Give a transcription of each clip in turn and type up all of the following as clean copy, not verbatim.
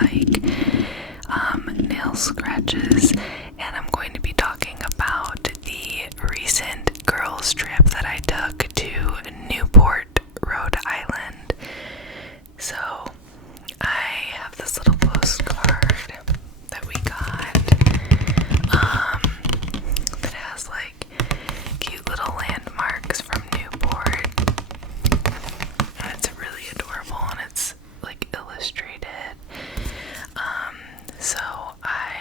like nail scratches, and I'm going to be talking about the recent girls trip that I took to Newport, Rhode Island. So I have this little postcard that we got that has like cute little landmarks from Newport, and it's really adorable, and it's like illustrated. So I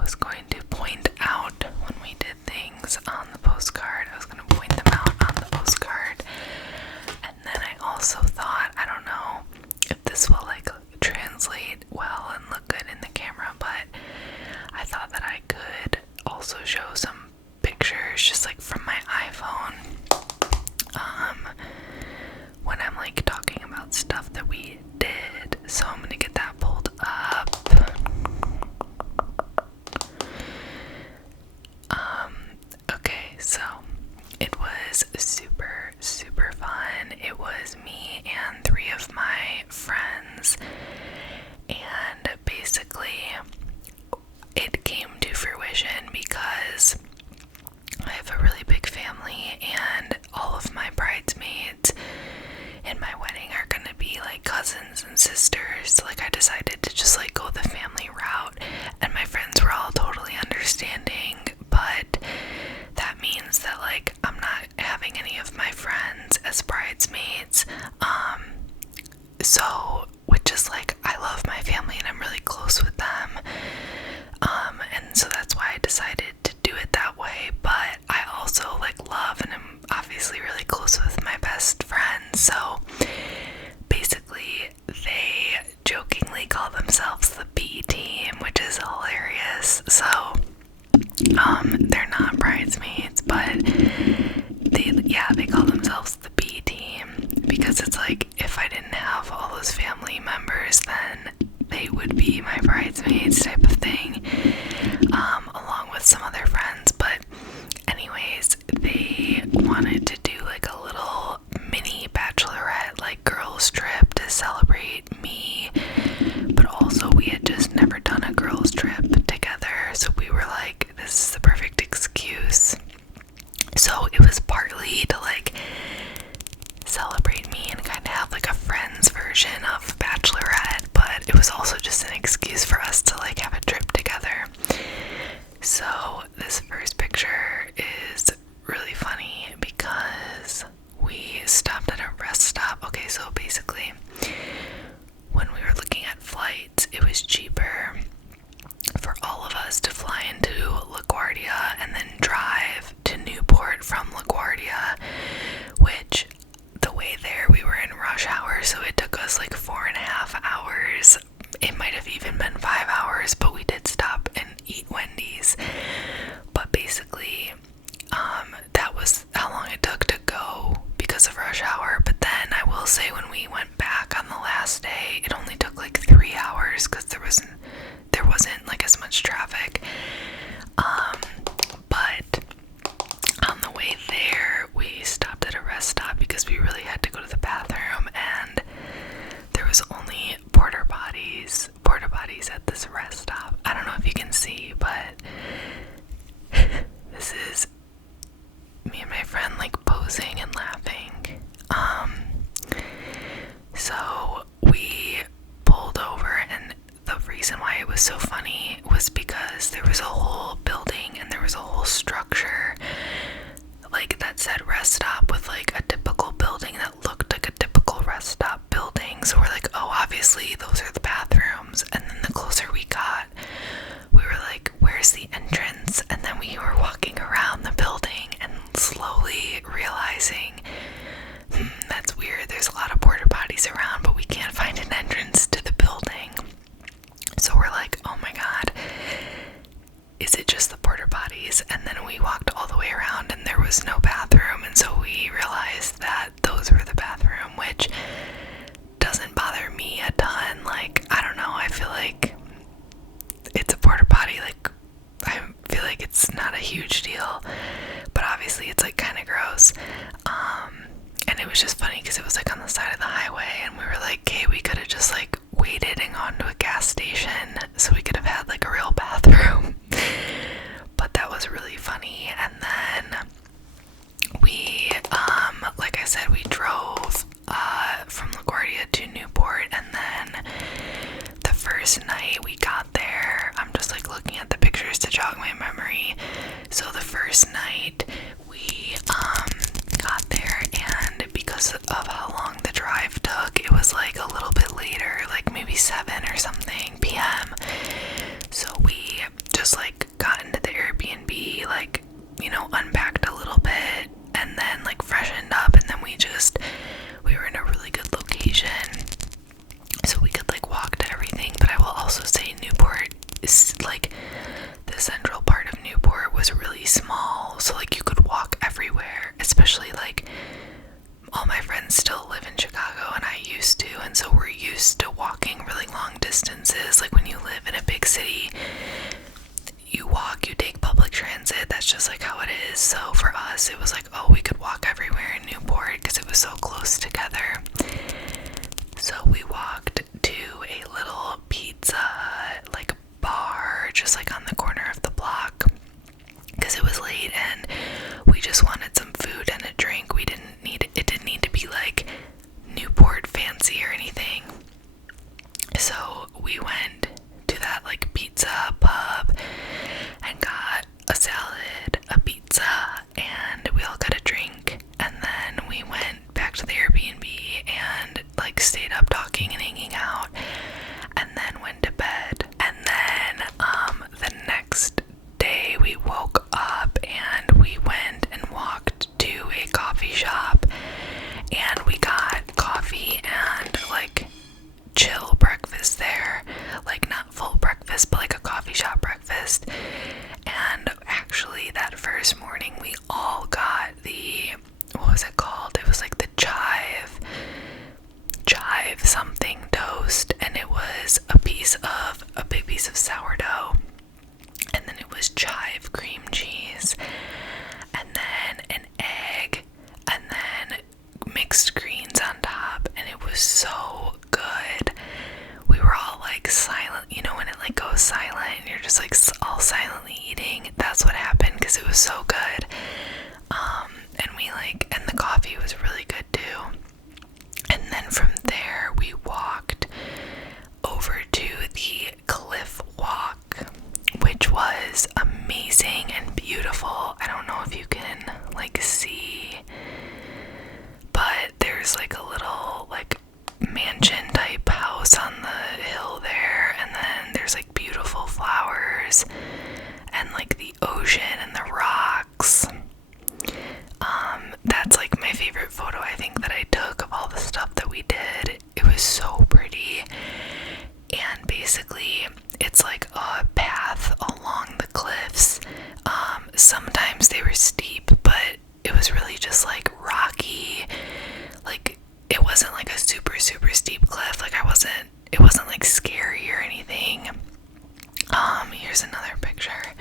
was going to point out when we did things on the postcard, I was going to point them out on the postcard, and then I also thought, I don't know if this will like translate well and look good in the camera, but I thought that I could also show some pictures just like from my iPhone when I'm like talking about stuff that we did. So I'm gonna get that pulled up. Okay, so it was super fun. It was me and 3 of my friends, and basically it came to fruition because I have a really big family, and all of my bridesmaids in my wedding are gonna be like cousins and sisters. Like, I decided to just like go the family route, and my friends were all totally understanding, but that means that like I'm not having any of my friends as bridesmaids. So which is like, I love my family and I'm really close with them. And so that's why I decided to do it that way, but I also like love and I'm obviously really close with my best friends. So basically they jokingly call themselves the B team, which is hilarious. So they're not bridesmaids, but they call themselves the B team because it's like, if I didn't have all those family members, then they would be my bridesmaids type of thing, along with some other friends. But anyways, they wanted to do like a little mini bachelorette, like girls trip to celebrate me, but also we had just never done a girls trip together, so we were like, this is the perfect excuse. So it was partly to like celebrate me and kind of have like a friends version of bachelorette, but it was also just an excuse for us to like have a trip together. So this first picture is really funny because we stopped at a rest stop. Okay, so basically when we were looking at flights, it was cheaper for all of us to fly into LaGuardia and then drive to Newport from LaGuardia, which the way there we were in rush hour, so it took us like 4.5 hours. It might have even been 5 hours, but we did stop and eat Wendy's. But basically that was how long it took to go because of rush hour. But then I will say, when we went back on the last day, it only took like 3 hours because there wasn't like as much traffic. But on the way there, we stopped at a rest stop because we really had to go to the bathroom, and there was only porta potties at this rest stop. I don't know if you can see, but this is me and my friend like posing and laughing. So we pulled over, and the reason why it was so funny was because there was a whole building and there was a whole structure like that said rest stop, with like a typical building that looked like a typical rest stop building. So we're like, oh, obviously those are the bathrooms. And then the closer we got, we were like, where's the entrance? And then we were walking around the building and slowly realizing, that's weird, there's a lot of porta potties around, but we can't find an entrance to the building. So we're like, oh my god, is it just first night we got there, I'm just like looking at the pictures to jog my memory. So the first night we got there, and because of how long the drive took, it was like a little bit later, like maybe 7 or something p.m. So we just like got into the Airbnb, like, you know, unpacked a little bit and then like freshened up, and then we were in a really good location, so we could like walk to everything. But I will also say Newport is like, the central part of Newport was really small, so like you could walk everywhere, especially like all my friends still live in Chicago and I used to, and so we're used to walking really long distances. Like when you live in a big city, you walk, you take public transit, that's just like how it is. So for us it was like, oh, we could walk everywhere in Newport because it was so close together. So we walked to a little pizza like bar just like on the corner of the block because it was late and we just wanted some food and a drink. It didn't need to be like Newport fancy or anything. So we went to that like pizza pub and got a salad, a pizza, and we all got a drink, and then we went back to the Airbnb and like stayed up talking and hanging out, and then went to bed. And then the next day we woke up and we went and walked to a coffee shop, and we got coffee and like chill breakfast there, like not full breakfast but like a coffee shop breakfast. And actually that first morning we all got the, what was it called, it was like the chive something toast, and it was a big piece of sourdough, and then it was chive cream cheese, and then an egg, and then mixed greens on top, and it was so good. We were all like silent, you know, when it like goes silent and you're just like all silently eating. That's what happened because it was so good. And the coffee was really good too. And then from there we walked over to the cliff walk, which was amazing and beautiful. I don't know if you can like see, but there's like a little like mansion type house on the hill there, and then there's like beautiful flowers and like the ocean and the rocks. That's like my favorite photo I think that I took of all the stuff that we did. It was so pretty, and basically it's like a path along the cliffs. Sometimes they were steep, but it was really just like rocky. Like it wasn't like a super steep cliff. Like it wasn't like scary or anything. Here's another picture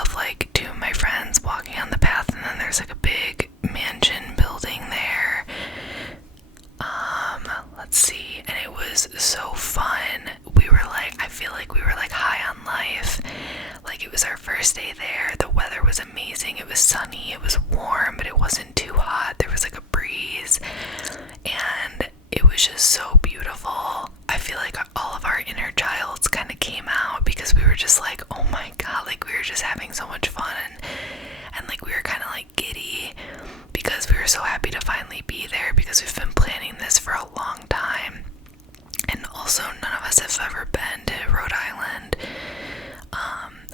of like two of my friends walking on the path, and then there's like a big mansion building there. Let's see, and it was so fun. I feel like we were like high on life. Like it was our first day there. The weather was amazing. It was sunny, it was warm, but it wasn't too hot. There was like a breeze, and it was just so beautiful. I feel like all of our inner childs kind of came out because we were just like, oh my god, like we were just having so much fun, and like we were kind of like giddy because we were so happy to finally be there because we've been planning this for a long time. And also none of us have ever been to Rhode Island.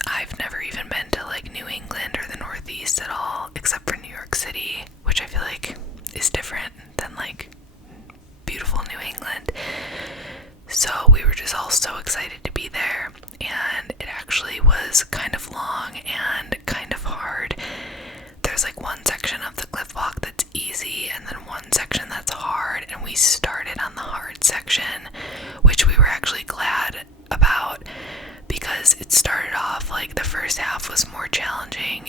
I've never even been to like New England or the Northeast at all, except for New York City, which I feel like is different than like beautiful New England. So we were just all so excited to be there, and it actually was kind of long and kind of hard. There's like one section of the cliff walk that's easy and then one section that's hard, and we started on the hard section, which we were actually glad about because it started off like the first half was more challenging.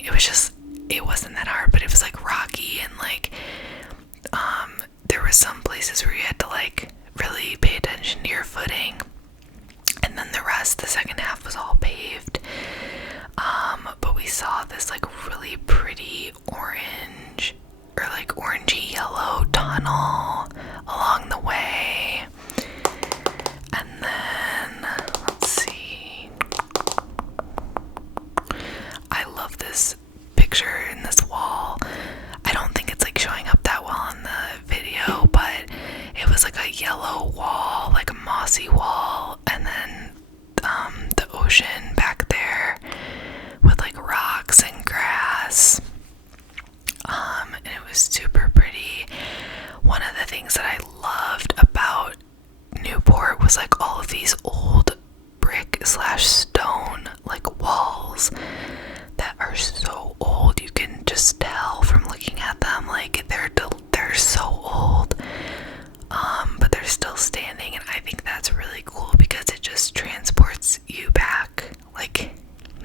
It wasn't that hard, but it was like rocky, and like there were some places where you had to like really pay attention to your footing, and then the second half was all paved. But we saw this like really pretty orange or like orangey yellow tunnel along the way, and then of these old brick slash stone like walls that are so old. You can just tell from looking at them, like they're so old, but they're still standing, and I think that's really cool because it just transports you back, like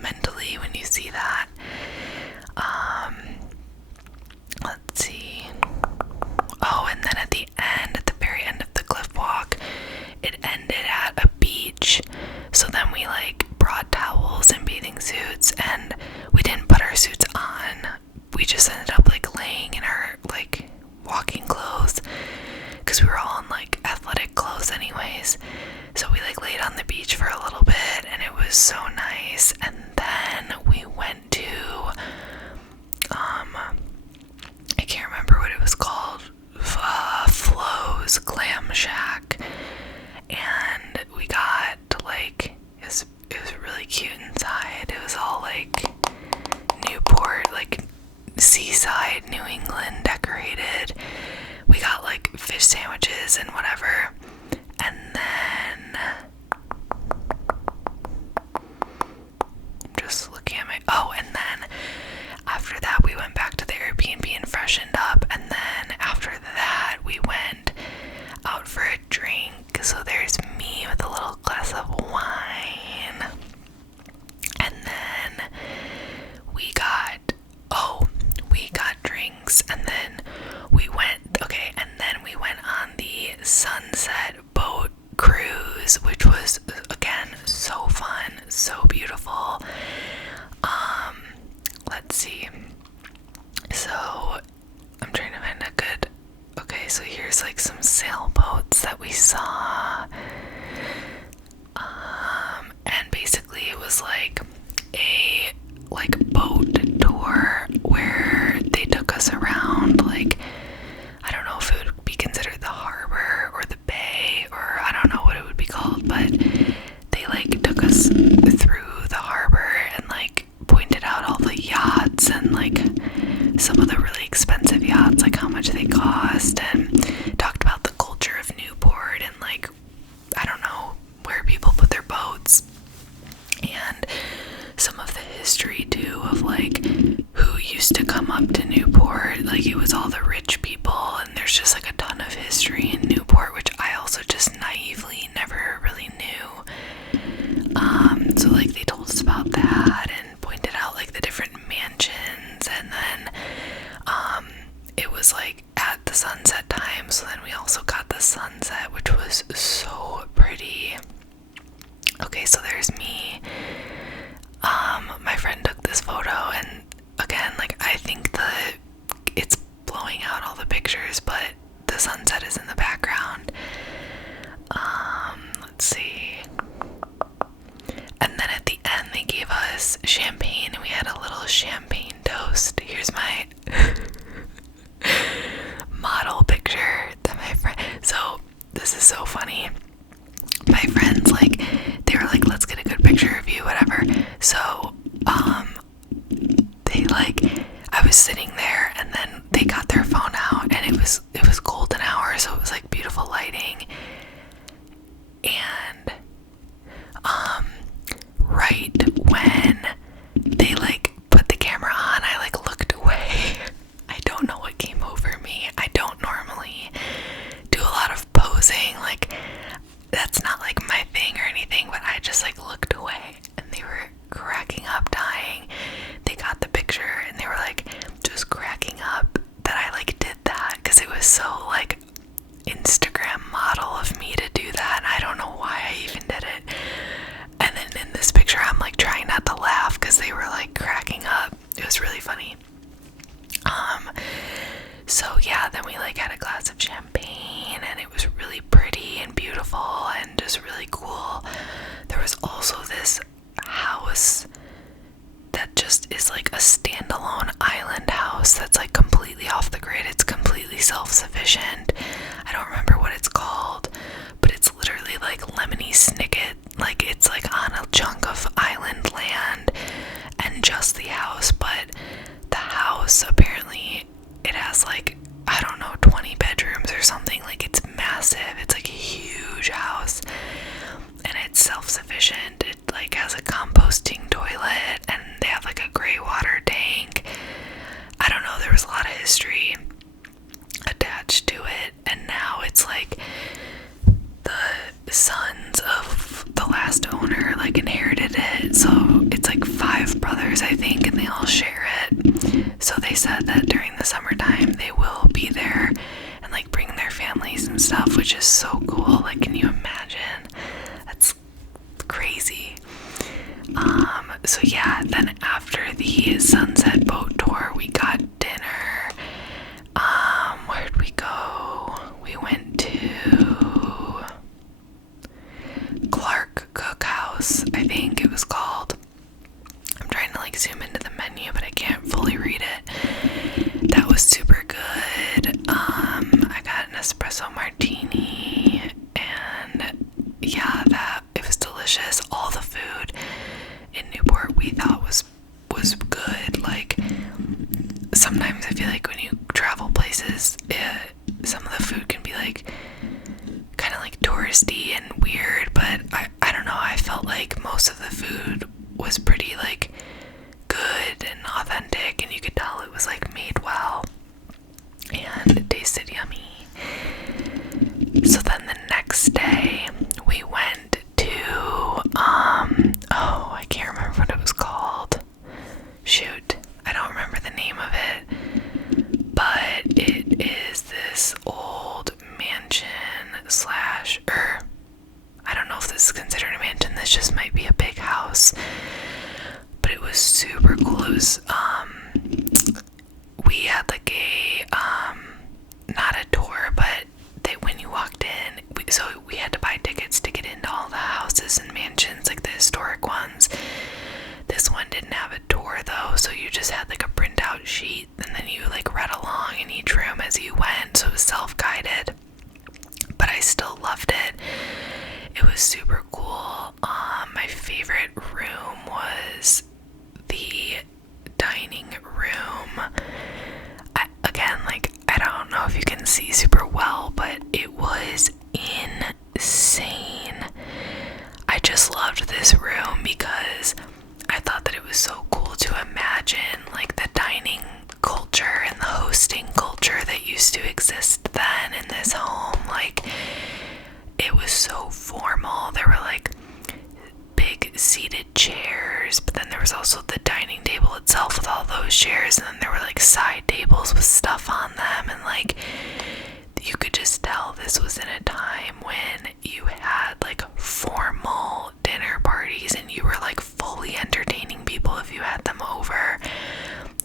mentally, when you see that. Let's see. Oh, and then at the very end of the cliff walk, it ended at a beach. So then we like brought towels and bathing suits, and we didn't put our suits on. We just ended up like laying in our like walking clothes because we were all in like athletic clothes anyways. So we like laid on the beach for a little bit, and it was so nice. And then we went to I can't remember what it was called, Flo's Glam Shack, and we got like it was really cute inside. It was all like Newport, like seaside New England decorated. We got like fish sandwiches and whatever, and then I'm just looking at and then after that we went back to the Airbnb and freshened up, and then after that we went out for a drink. So there's me with a little glass of wine, and then we got drinks, and then we went on the sunset boat cruise, which was again so fun, so beautiful. Let's see. So I'm trying to find a good. Okay, so here's like some sailboats that we saw. And basically it was like a boat tour where they took us around, like, I don't know if it would be considered the harbor or the bay, or I don't know what it would be called, but they like took us through the harbor and like pointed out all the yachts and like some of the really expensive yachts, like how much they cost, and talked about the culture of Newport and like, I don't know, where people put their boats, and some of the history too of like who used to come up to Newport. Like it was all the rich people, and there's just like a ton of history in Newport, which I also just naively never really knew. So like they told us about that and pointed out like the different mansions, and then it was like at the sunset time, so then we also got the sunset, which was so pretty. Okay, so there's me. My friend took this photo, and again, like I think it's blowing out all the pictures, but the sunset is in the background. Let's see. And then at the end they gave us champagne, and we had a little champagne toast. Here's my model picture that my friend, so this is so funny. My friends, like, they were like, let's get a good picture of you, whatever. So, they like, I was sitting there, and then they got their phone out, and it was golden hour, so it was like beautiful lighting. And, right when they like put the camera on, I like looked away. I don't know what came over me. I don't normally do a lot of posing, like, that's not like my thing or anything, but I just like looked away, and they were cracking up, dying. They got the picture, and they were like just cracking up that I like did that, because it was so like Instagram model of me to do that, and I don't know why I even did it. And then in this picture I'm like trying not to laugh because they were like cracking up. It was really funny. So yeah, then we like had a glass of champagne, and it was really pretty and beautiful and just really cool. There was also this house that just is like a standalone island house that's like completely off the grid. It's completely self-sufficient. I don't remember what it's called, but it's literally like Lemony Snicket. Like it's like on a chunk of island land and just the house, but the house apparently it has like, I don't know, 20 bedrooms or something. Like it's massive. It's like a huge house. last owner like inherited it, so it's like 5 brothers, I think, and they all share it. So they said that during the summertime they will be there and like bring their families and stuff, which is so cool. Like, can you imagine? That's crazy. So yeah, then after the sunset boat tour, we got dinner. Where'd we go? We went to Clark Cookhouse, I think it was called. I'm trying to like zoom into the menu, but I can't fully read it. That was super good. I got an espresso martini, and yeah, it was delicious. All the food in Newport we thought was good. Like, sometimes I feel like when you travel places, some of the food can be like kind of like touristy and weird, but I don't know, I felt like most of the food was pretty like good and authentic, and you could tell it was like made well and it tasted yummy. So then the next day we went to I can't remember what it was called. Shoot, I don't remember the name of it, but it is this old mansion slash, I don't know if this is considered a mansion, this just might be a big house, but it was super cool. It was, we had like a, not a tour, but when you walked in, so we had to buy tickets to get into all the houses and mansions, like the historic ones. This one didn't have a tour though, so you just had like a printout sheet, and then you like read along in each room as you went, so it was self-guided, but I still loved it. It was super cool. My favorite room was the dining room. I don't know if you can see super well, but it was insane. I just loved this room because I thought that it was so cool to imagine like the dining culture and the hosting culture that used to exist then in this home. Like, it was so formal. There were like big seated chairs, but then there was also the dining table itself with all those chairs, and then there were like side tables with stuff on them, and like you could just tell this was in a time when you had like formal dinner parties and you were like fully entertaining people if you had them over,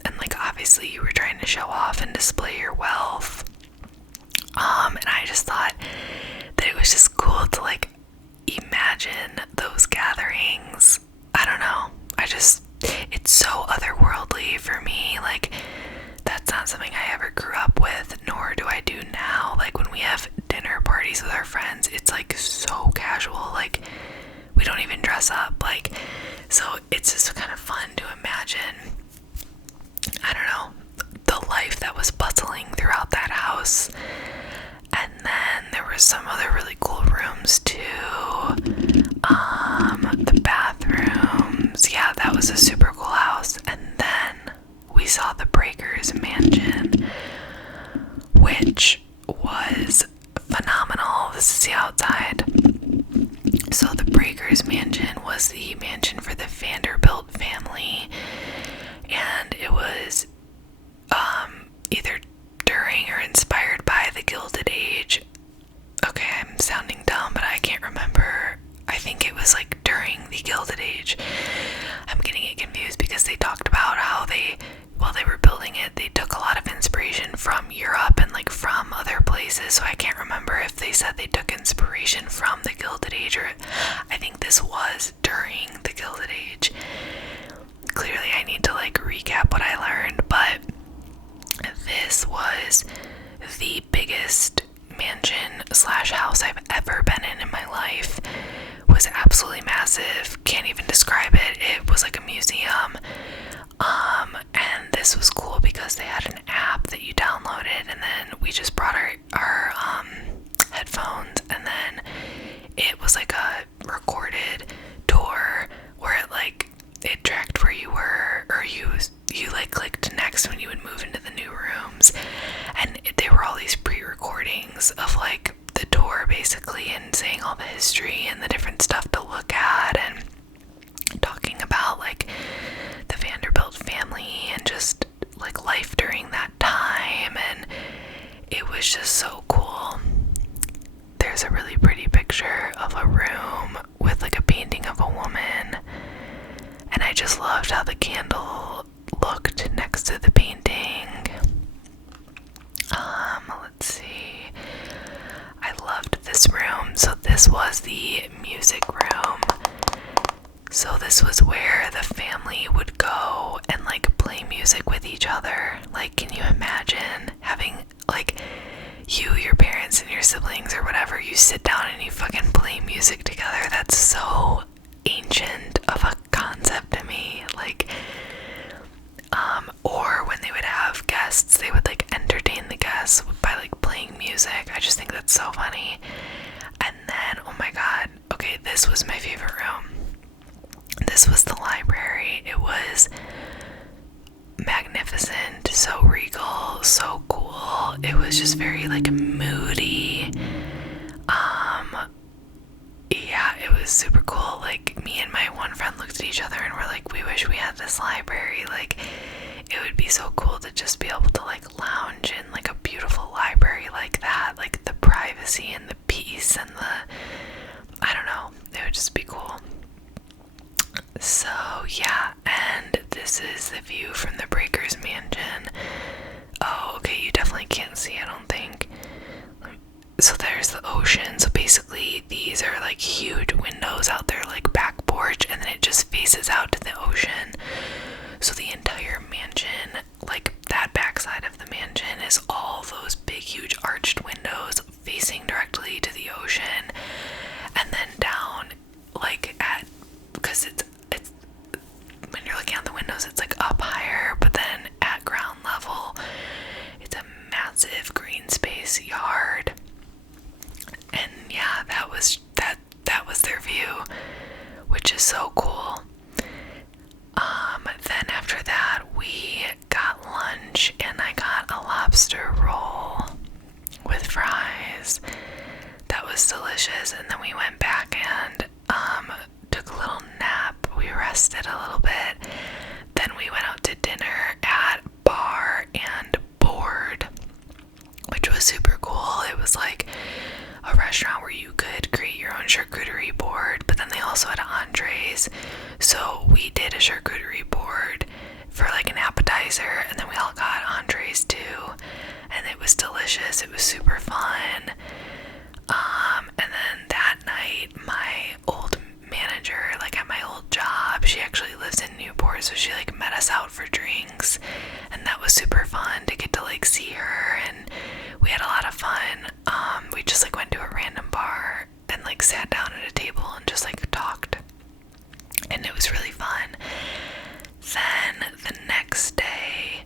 and like obviously you were trying to show off and display your wealth. And I just thought that it was just cool to like imagine those gatherings. I don't know, it's so otherworldly for me. Like, that's not something I ever grew up with, nor do I do now. Like, when we have dinner parties with our friends, it's like so casual, like we don't even dress up, like, so it's just kind of fun to imagine, I don't know, the life that was bustling throughout that house. And then there were some other really cool rooms too. The bathrooms, yeah, that was a super cool house. And then we saw the Breakers mansion, which was phenomenal. This is the outside. So the Breakers mansion was the mansion for the Vanderbilt family, and it was either during or inspired by the Gilded Age. Okay, I'm sounding dumb, but I can't remember. I think it was like during the Gilded Age. I'm getting it confused because they talked about how while they were building it, they took a lot of inspiration from Europe and like from other places, so I can't remember if they said they took inspiration from the Gilded Age, or I think this was during the Gilded Age. Clearly I need to like recap what I learned, but this was the biggest mansion slash house I've ever been in my life. It was absolutely massive, can't even describe it. It was like a museum. And this was cool because they had an app that you downloaded, and then we just brought our headphones, and then it was like a recorded tour where it tracked where you were, or you like clicked next when you would move into the new rooms, and there were all these pre-recordings of like the tour basically, and saying all the history and the different stuff to look at. how the candle looked next to the painting. Let's see. I loved this room. So this was the music room. So this was where the family would go and like play music with each other. Like, can you imagine having like you, your parents, and your siblings or whatever, you sit down and you fucking play music together? That's so ancient of a concept to me. Like, or when they would have guests, they would like entertain the guests by like playing music. I just think that's so funny. And then, oh my god, okay, this was my favorite room. This was the library. It was magnificent, so regal, so cool. It was just very like moody. Yeah, it was super cool. Like, me and my one friend looked at each other and were like, we wish we had this library. Like, it would be so cool to just be able to like lounge in like a beautiful library like that. Like the privacy and the peace and the, I don't know, it would just be cool. So yeah, and this is the view from the Breakers mansion. Oh, okay, you definitely can't see, I don't think. So there's the ocean. So basically these are like huge windows out there, like back porch, and then it just faces out to the ocean. So the entire mansion, like that backside of the mansion, is all those big huge arched windows facing directly to the ocean. And then down, like at, because it's when you're looking out the windows, it's like up higher, but then at ground level it's a massive green space yard. And yeah, that was their view, which is so cool. Then after that we got lunch, and I got a lobster roll with fries. That was delicious. And then we went back and took a little nap. We rested a little bit. Then we went out to dinner at Bar and Board, which was super cool. It was like a restaurant where you could create your own charcuterie board, but then they also had entrees. So we did a charcuterie board for like an appetizer, and then we all got entrees too, and it was delicious. It was super fun. And then that night, my old manager, like at my old job, she actually lives in Newport, so she like met us out for drinks, and that was super fun to get to like see her, and we had a lot of fun. We just like went to a random bar and like sat down at a table and just like talked, and it was really fun. Then the next day,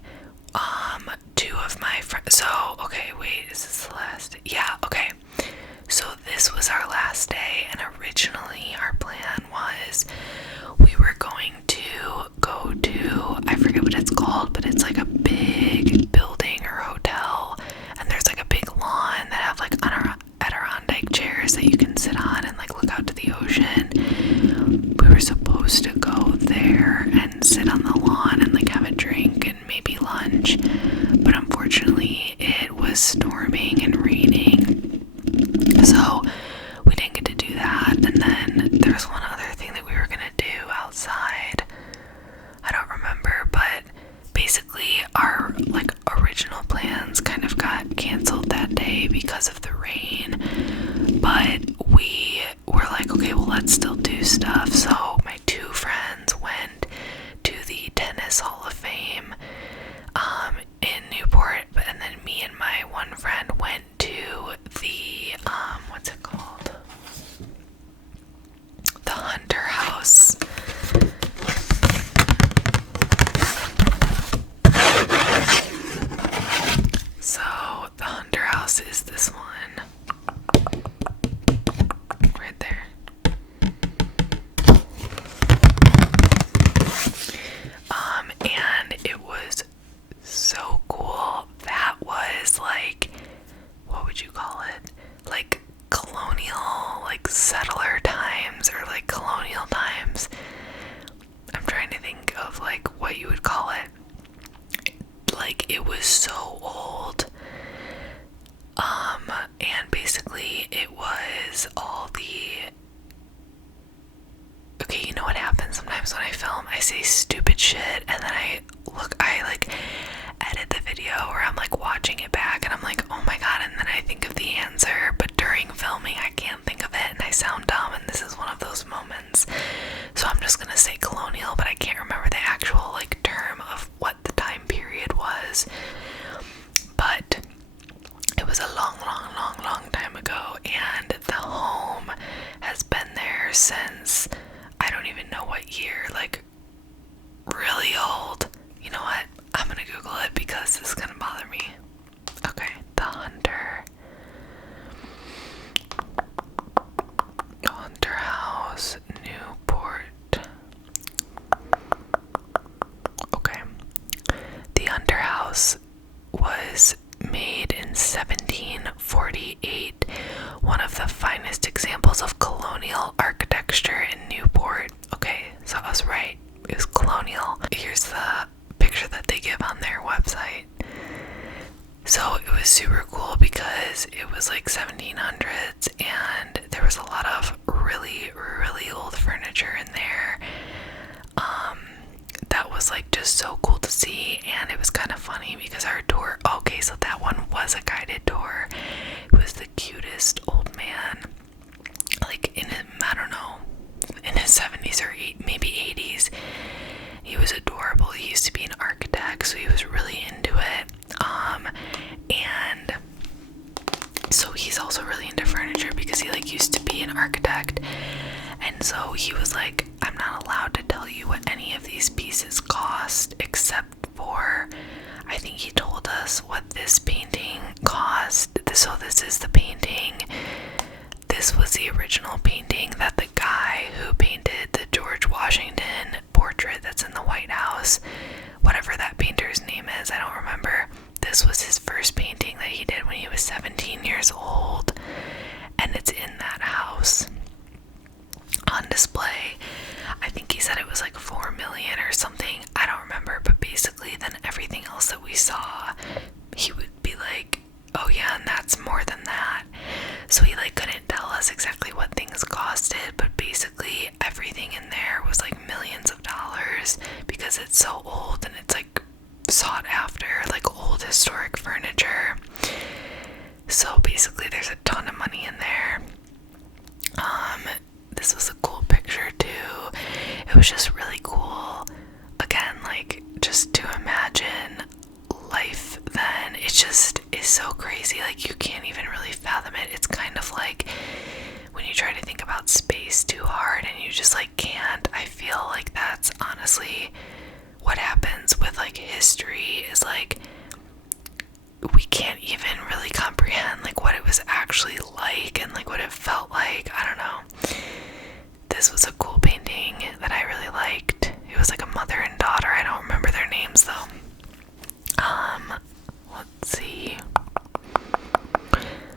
two of my friends, so okay, wait, is this the last day? Yeah, okay. So this was our last day, and originally our plan was we were going to go to, I forget what it's called, but it's like a big building or hotel, and there's like a big lawn that have like Adirondack chairs that you can sit on and like look out to the ocean. We were supposed to go there and sit on the lawn and like have a drink and maybe lunch, but unfortunately it was storming and raining, so we didn't get to do that. And then there was one other thing that we were gonna do outside. I don't remember, but basically our like original plans kind of got canceled that day because of the rain. But we were like, okay, well, let's still do stuff. So my two friends went to the Tennis Hall of Fame in Newport, and then me and my one friend went to the what's it called? The Hunter House. So the Hunter House is this one right there. sometimes when I film, I say stupid shit, and then I like edit the video where I'm like watching it back, and I'm like, oh my god, and then I think of the answer, but during filming, I can't think of it, and I sound dumb, and this is one of those moments. So I'm just gonna say colonial, but I can't remember the actual like term of what the time period was. But it was a long time ago, and the home has been there since I don't even know what year, like really old. You know what? I'm gonna Google it because this is gonna bother me. Okay, the Hunter House, Newport. Okay. The Hunter House was made in 1748, one of the finest examples of colonial architecture in Newport. Okay, so I was right. It was colonial. Here's the picture that they give on their website. So it was super cool because it was like 1700s, and there was a lot of really old furniture in there. That was like just so cool to see, and it was kind of funny because our tour, okay, so that one was a guided tour. It was the cutest old man, like in his, I don't know, in his 70s or maybe 80s. He was adorable. He used to be an architect, so he was really into it. And so he's also really into furniture because he like used to be an architect. And so he was like, I'm not allowed to tell you what any of these pieces cost, except for, I think he told us what this painting cost. So this is the painting. This was the original painting that the guy who painted the George Washington portrait that's in the White House, whatever that painter's name is, I don't remember. This was his first painting that he did when he was 17 years old, and it's in that house on display. I think he said it was like 4 million or something. I don't remember, but basically then everything else that we saw, he would be like, oh yeah, and that's more than that. So he like couldn't tell us exactly what things costed, but basically everything in there was like millions of dollars because it's so old and it's like sought after, like old historic furniture. So basically there's a ton of money in there. This was a cool picture too. It was just really cool. Again, like just to imagine life then, it just is so crazy. Like you can't even really fathom it. It's kind of like when you try to think about space too hard and you just like can't. I feel like that's honestly what happens with like history, is like we can't even really comprehend like what it was actually like and like what it felt like. I don't know. This was a cool painting that I really liked. It was like a mother and daughter. I don't remember their names though. Let's see.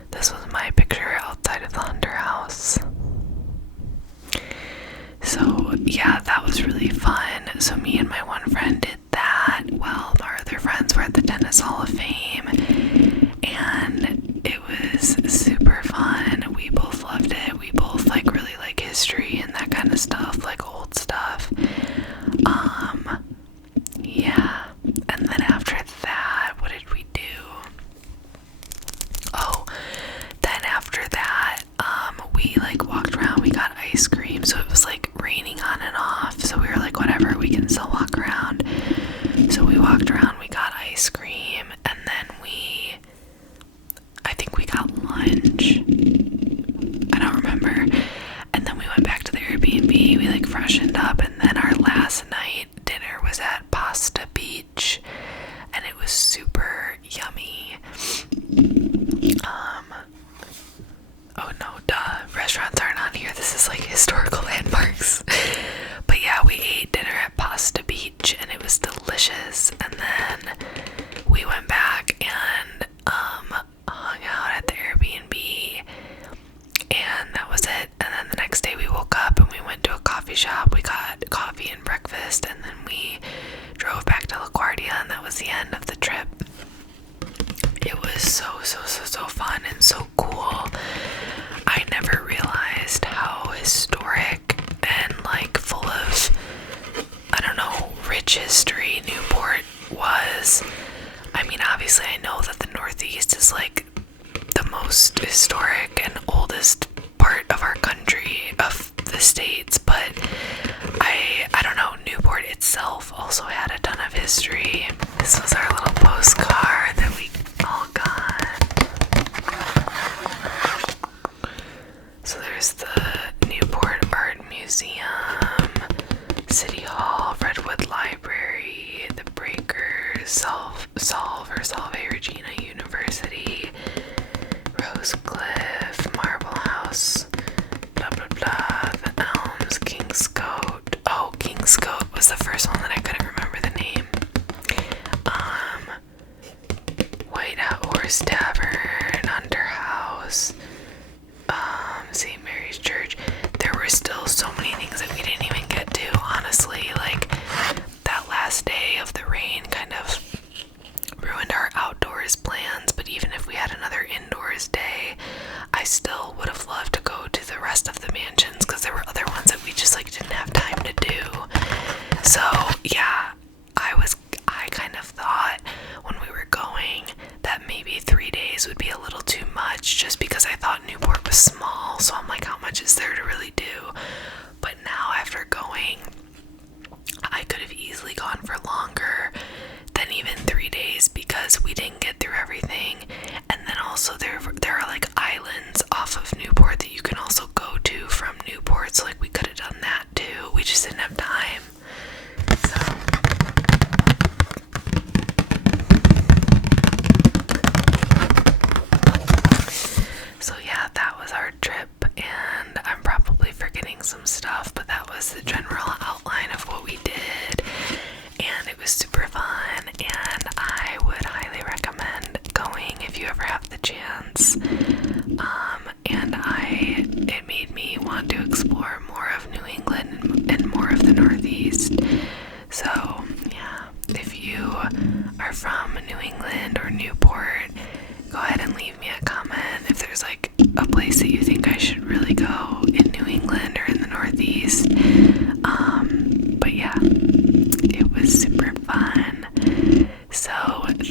This was my picture outside of the Hunter House. So yeah, that was really fun. So me and my one friend did that while our other friends were at the Tennis Hall of Fame, and it was super fun. We both loved it. We both like really like history and that kind of stuff, like old stuff. Yeah. And then after that, what did we do? Oh, then after that, we like walked around, we got ice cream, so it was like raining on and off, so we were like, whatever, we can still walk around. So we walked around, we got ice cream, and then I think we got lunch. I don't remember. And then we went back to the Airbnb, we like freshened up, and then our last night dinner was at Pasta Beach, and it was super yummy. Oh no, duh, restaurants aren't on here. This is like historical landmarks. But yeah, we ate dinner at Pasta Beach and it was delicious. And then we went back and hung out at the Airbnb, and that was it. And then the next day we woke up and we went to a coffee shop. We got coffee and breakfast, and then we drove back to LaGuardia, and that was the end of the trip. It was so fun and so cool. I never realized how historic and like full of Regina University, Rose Cliff, Marble House, blah blah blah, the Elms, Kingscote. Oh, Kingscote was the first one that I couldn't remember the name. White Horse Tavern, Hunter House, St. Mary's Church. There were still so many things that we didn't even get to, honestly. Like, that last day of the rain kind of ruined our outdoors plans, but even if we had another indoors day, I still would have loved to go to the rest of the mansions, because there were other ones that we just like didn't have time to do. So yeah, I kind of thought when we were going that maybe 3 days would be a little too much, just because I thought Newport was small. So I'm like, how much is there to really do? But now after going, I could have easily gone for longer than even 3 days, because we didn't get through everything. And then also there are like islands off of Newport that you can also go to from Newport, so like we could have done that too. We just didn't have time. So yeah, that was our trip, and I'm probably forgetting some stuff, but that was the general outline of what we did, and it was super fun, and I would highly recommend going if you ever have the chance. And it made me want to explore more of New England and more of the Northeast. So yeah, if you are from New England or Newport, go ahead and leave me a comment if there's like a place that you think I should really go in New England or in the Northeast. But yeah, it was super fun. So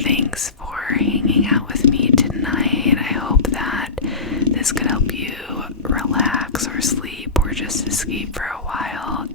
thanks for hanging out with me tonight. I hope that this could help you relax or sleep or just escape for a while.